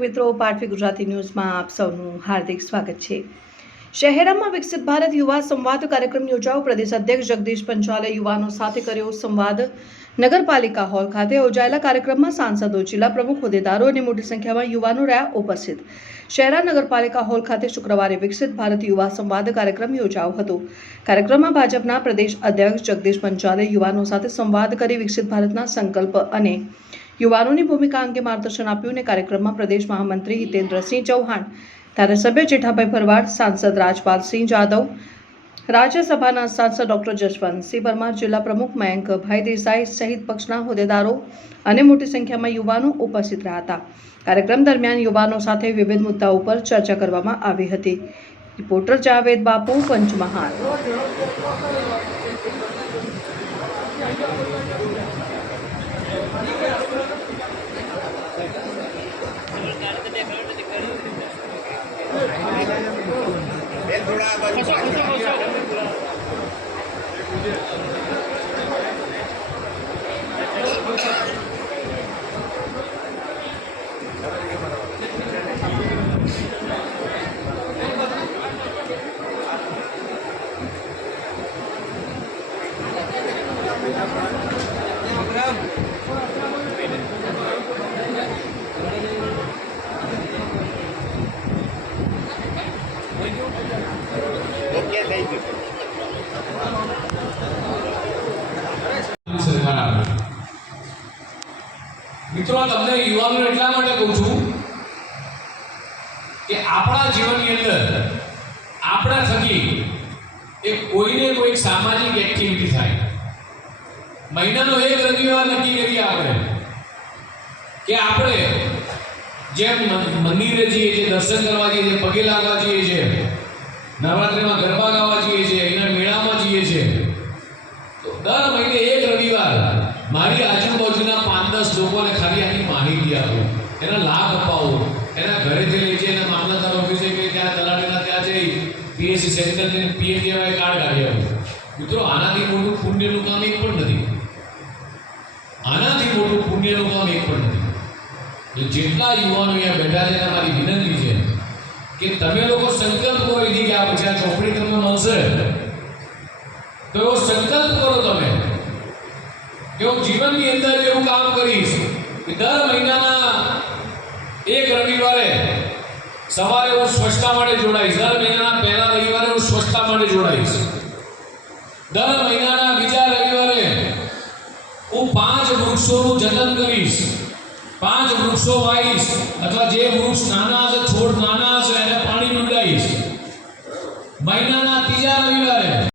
મિત્રો પાઠવી ગુજરાતી ન્યૂઝમાં આપ સૌનું હાર્દિક સ્વાગત છે। શહેરમાં વિકસિત ભારત યુવા સંવાદ કાર્યક્રમ યોજાયો। પ્રદેશ અધ્યક્ષ જગદીશ પંચાલે યુવાનો સાથે કર્યો સંવાદ। નગરપાલિકા હોલ ખાતે યોજાયેલા કાર્યક્રમમાં સાંસદો, જિલ્લા પ્રમુખ, હોદ્દેદારો અને મોટી સંખ્યામાં યુવાનો રહ્યા ઉપસ્થિત। શહેરા નગરપાલિકા હોલ ખાતે શુક્રવારે વિકસિત ભારત યુવા સંવાદ કાર્યક્રમ યોજાયો હતો। કાર્યક્રમમાં ભાજપના પ્રદેશ અધ્યક્ષ જગદીશ પંચાલે યુવાનો સાથે સંવાદ કરી વિકસિત ભારતના સંકલ્પ અને યુવાનોની ભૂમિકા અંગે માર્ગદર્શન આપ્યું અને કાર્યક્રમમાં પ્રદેશ મહામંત્રી હિતેન્દ્રસિંહ ચૌહાણ, ધારાસભ્ય જેઠાભાઈ ભરવાડ, સાંસદ રાજપાલસિંહ જાદવ, રાજ્યસભાના સાંસદ ડોક્ટર જશવંતસિંહ પરમાર, જિલ્લા પ્રમુખ મયંકભાઈ દેસાઈ સહિત પક્ષના હોદ્દેદારો અને મોટી સંખ્યામાં યુવાનો ઉપસ્થિત રહ્યા હતા। કાર્યક્રમ દરમિયાન યુવાનો સાથે વિવિધ મુદ્દાઓ પર ચર્ચા કરવામાં આવી હતી। રિપોર્ટર જાવેદ બાપુ, પંચમહાલ। મિત્રો, તમને યુવાનો એટલા માટે કહું છું કે આપણા જીવનની અંદર આપણા થકી એક કોઈને કોઈ સામાજિક એક્ટિવિટી થાય। મહિનાનો એક રવિવાર નક્કી કરીએ આપણે કે આપણે જેમ મંદિરે જઈએ છીએ, દર્શન કરવા જઈએ છીએ, પગે લાગવા જઈએ છીએ, નવરાત્રિમાં ગરબા ગાવા જઈએ છીએ, એના મેળામાં જઈએ છીએ, તો દર મહિને એક રવિવાર મારી આજુબાજુના 5-10 લોકોને ખાલી આની માહિતી આપો, એના લાભ અપાવો, એના ઘરેથી લઈ જઈને મામલતદાર ઓફિસે કે ત્યાં તલાટીના ત્યાં જઈ પીએસસી સેન્ટરને પીએમકેવાય કાર્ડ કાઢી આવો। મિત્રો, આનાથી મોટું પુણ્યનું કામ એક પણ નથી। આનાથી મોટું પુણ્યનું કામ એક પણ નથી। જેટલા યુવાનો અહીંયા બેઠા છે એને મારી વિનંતી છે કે તમે લોકો સંકલ્પ કરો એથી કે આ પછી આ ચોપડી તમને મળશે તો એવો સંકલ્પ કરો તમે કે હું જીવનની અંદર એવું કામ કરીશ કે દર મહિનાના એક રવિવારે સવારે હું સ્વચ્છતા માટે જોડાઈશ, દર મહિનાના પહેલા રવિવારે હું સ્વચ્છતા માટે જોડાઈશ, દર મહિનાના બીજા રવિવારે હું 5 વૃક્ષોનું જતન કરીશ, 5 વૃક્ષો વાવીશ, અથવા જે વૃક્ષ નાના હશે, છોડ નાના હશે, એને પાણી પીવડાવીશ। મહિનાના ત્રીજા રવિવારે